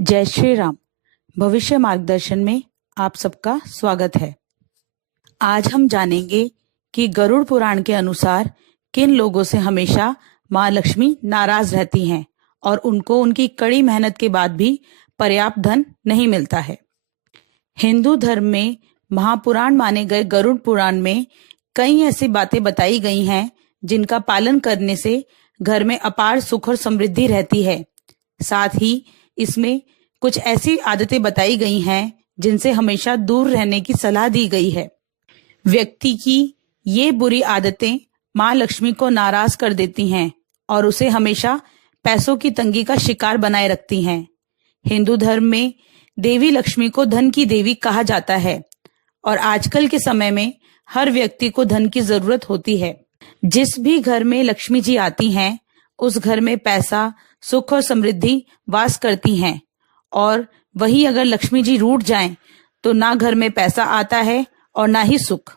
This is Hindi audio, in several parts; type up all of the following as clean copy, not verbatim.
जय श्री राम। भविष्य मार्गदर्शन में आप सबका स्वागत है। आज हम जानेंगे कि गरुड़ पुराण के अनुसार किन लोगों से हमेशा माँ लक्ष्मी नाराज रहती हैं और उनको उनकी कड़ी मेहनत के बाद भी पर्याप्त धन नहीं मिलता है। हिंदू धर्म में महापुराण माने गए गरुड़ पुराण में कई ऐसी बातें बताई गई हैं जिनका पालन करने से घर में अपार सुख और समृद्धि रहती है। साथ ही इसमें कुछ ऐसी आदतें बताई गई हैं जिनसे हमेशा दूर रहने की सलाह दी गई है। व्यक्ति की ये बुरी आदतें माँ लक्ष्मी को नाराज कर देती हैं और उसे हमेशा पैसों की तंगी का शिकार बनाए रखती हैं। हिंदू धर्म में देवी लक्ष्मी को धन की देवी कहा जाता है और आजकल के समय में हर व्यक्ति को धन की जरूरत होती है। जिस भी घर में लक्ष्मी जी आती हैं उस घर में पैसा, सुख और समृद्धि वास करती हैं। और वही अगर लक्ष्मी जी रूठ जाएं तो ना घर में पैसा आता है और ना ही सुख।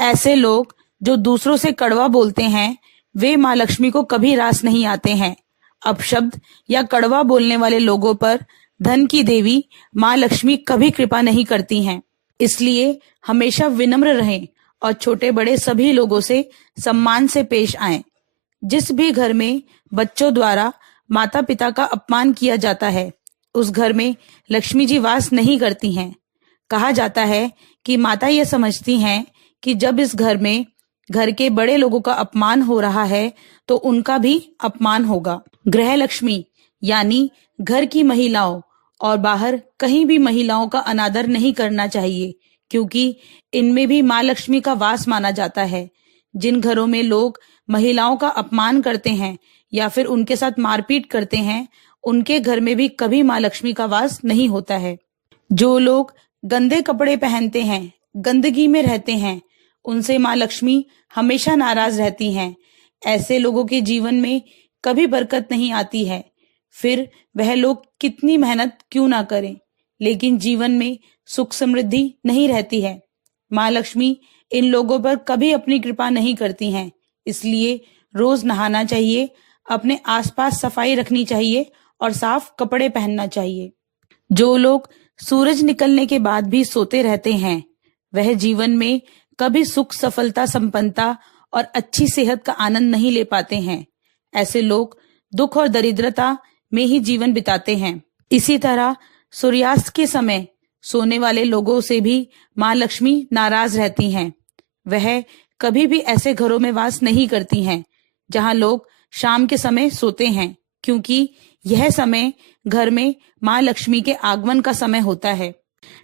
ऐसे लोग जो दूसरों से कड़वा बोलते हैं वे माँ लक्ष्मी को कभी रास नहीं आते हैं। अपशब्द या कड़वा बोलने वाले लोगों पर धन की देवी माँ लक्ष्मी कभी कृपा नहीं करती हैं। इसलिए हमेशा विनम्र रहें और छोटे बड़े सभी लोगों से सम्मान से पेश आएं। जिस भी घर में बच्चों द्वारा माता पिता का अपमान किया जाता है उस घर में लक्ष्मी जी वास नहीं करती हैं। कहा जाता है कि माता यह समझती हैं कि जब इस घर में घर के बड़े लोगों का अपमान हो रहा है तो उनका भी अपमान होगा। गृह लक्ष्मी यानी घर की महिलाओं और बाहर कहीं भी महिलाओं का अनादर नहीं करना चाहिए, क्योंकि इनमें भी माँ लक्ष्मी का वास माना जाता है। जिन घरों में लोग महिलाओं का अपमान करते हैं या फिर उनके साथ मारपीट करते हैं उनके घर में भी कभी माँ लक्ष्मी का वास नहीं होता है। जो लोग गंदे कपड़े पहनते हैं, गंदगी में रहते हैं, उनसे माँ लक्ष्मी हमेशा नाराज रहती हैं। ऐसे लोगों के जीवन में कभी बरकत नहीं आती है। फिर वह लोग कितनी मेहनत क्यों ना करें, लेकिन जीवन में सुख समृद्धि नहीं रहती है। माँ लक्ष्मी इन लोगों पर कभी अपनी कृपा नहीं करती हैं। इसलिए रोज नहाना चाहिए, अपने आसपास सफाई रखनी चाहिए और साफ कपड़े पहनना चाहिए। जो लोग सूरज निकलने के बाद भी सोते रहते हैं वह जीवन में कभी सुख, सफलता, संपन्नता और अच्छी सेहत का आनंद नहीं ले पाते हैं। ऐसे लोग दुख और दरिद्रता में ही जीवन बिताते हैं। इसी तरह सूर्यास्त के समय सोने वाले लोगों से भी माँ लक्ष्मी नाराज रहती हैं। वह कभी भी ऐसे घरों में वास नहीं करती हैं जहां लोग शाम के समय सोते हैं, क्योंकि यह समय घर में माँ लक्ष्मी के आगमन का समय होता है।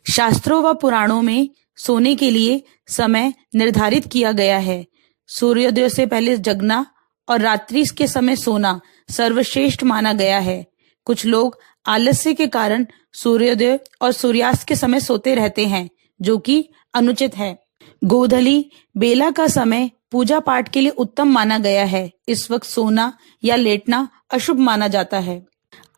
शास्त्रों व पुराणों में सोने के लिए समय निर्धारित किया गया है। सूर्योदय से पहले जगना और रात्रि के समय सोना सर्वश्रेष्ठ माना गया है। कुछ लोग आलस्य के कारण सूर्योदय और सूर्यास्त के समय सोते रहते हैं, जो कि अनुचित है। गोधली बेला का समय पूजा पाठ के लिए उत्तम माना गया है। इस वक्त सोना या लेटना अशुभ माना जाता है।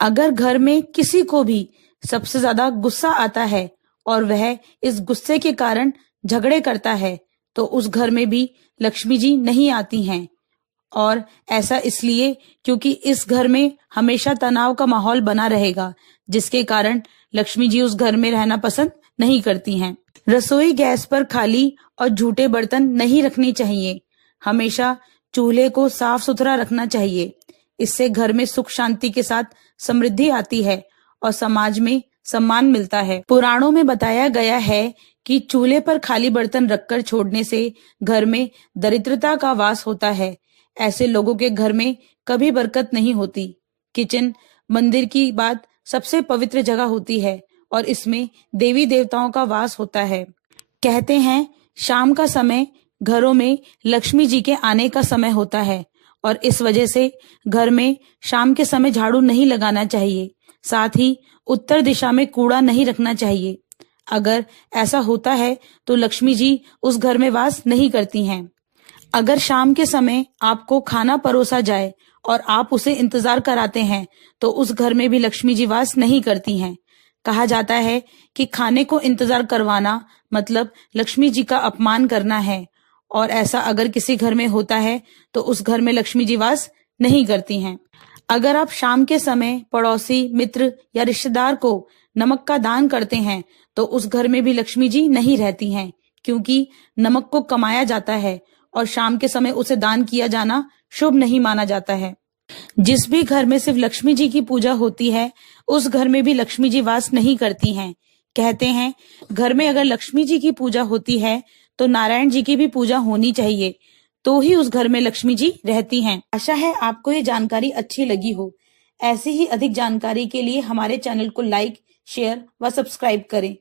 अगर घर में किसी को भी सबसे ज्यादा गुस्सा आता है और वह इस गुस्से के कारण झगड़े करता है तो उस घर में भी लक्ष्मी जी नहीं आती हैं। और ऐसा इसलिए क्योंकि इस घर में हमेशा तनाव का माहौल बना रहेगा, जिसके कारण लक्ष्मी जी उस घर में रहना पसंद नहीं करती हैं। रसोई गैस पर खाली और झूठे बर्तन नहीं रखने चाहिए। हमेशा चूल्हे को साफ सुथरा रखना चाहिए। इससे घर में सुख शांति के साथ समृद्धि आती है और समाज में सम्मान मिलता है। पुराणों में बताया गया है कि चूल्हे पर खाली बर्तन रखकर छोड़ने से घर में दरिद्रता का वास होता है। ऐसे लोगों के घर में कभी बरकत नहीं होती। किचन मंदिर की बात सबसे पवित्र जगह होती है और इसमें देवी देवताओं का वास होता है। कहते हैं शाम का समय घरों में लक्ष्मी जी के आने का समय होता है और इस वजह से घर में शाम के समय झाड़ू नहीं लगाना चाहिए। साथ ही उत्तर दिशा में कूड़ा नहीं रखना चाहिए। अगर ऐसा होता है तो लक्ष्मी जी उस घर में वास नहीं करती हैं। अगर शाम के समय आपको खाना परोसा जाए और आप उसे इंतजार कराते हैं तो उस घर में भी लक्ष्मी जी वास नहीं करती हैं। कहा जाता है कि खाने को इंतजार करवाना मतलब लक्ष्मी जी का अपमान करना है और ऐसा अगर किसी घर में होता है तो उस घर में लक्ष्मी जी वास नहीं करती हैं। अगर आप शाम के समय पड़ोसी, मित्र या रिश्तेदार को नमक का दान करते हैं तो उस घर में भी लक्ष्मी जी नहीं रहती हैं, क्योंकि नमक को कमाया जाता है और शाम के समय उसे दान किया जाना शुभ नहीं माना जाता है। जिस भी घर में सिर्फ लक्ष्मी जी की पूजा होती है, उस घर में भी लक्ष्मी जी वास नहीं करती हैं। कहते हैं, घर में अगर लक्ष्मी जी की पूजा होती है तो नारायण जी की भी पूजा होनी चाहिए, तो ही उस घर में लक्ष्मी जी रहती हैं। आशा है आपको ये जानकारी अच्छी लगी हो। ऐसी ही अधिक जानकारी के लिए हमारे चैनल को लाइक, शेयर व सब्सक्राइब करें।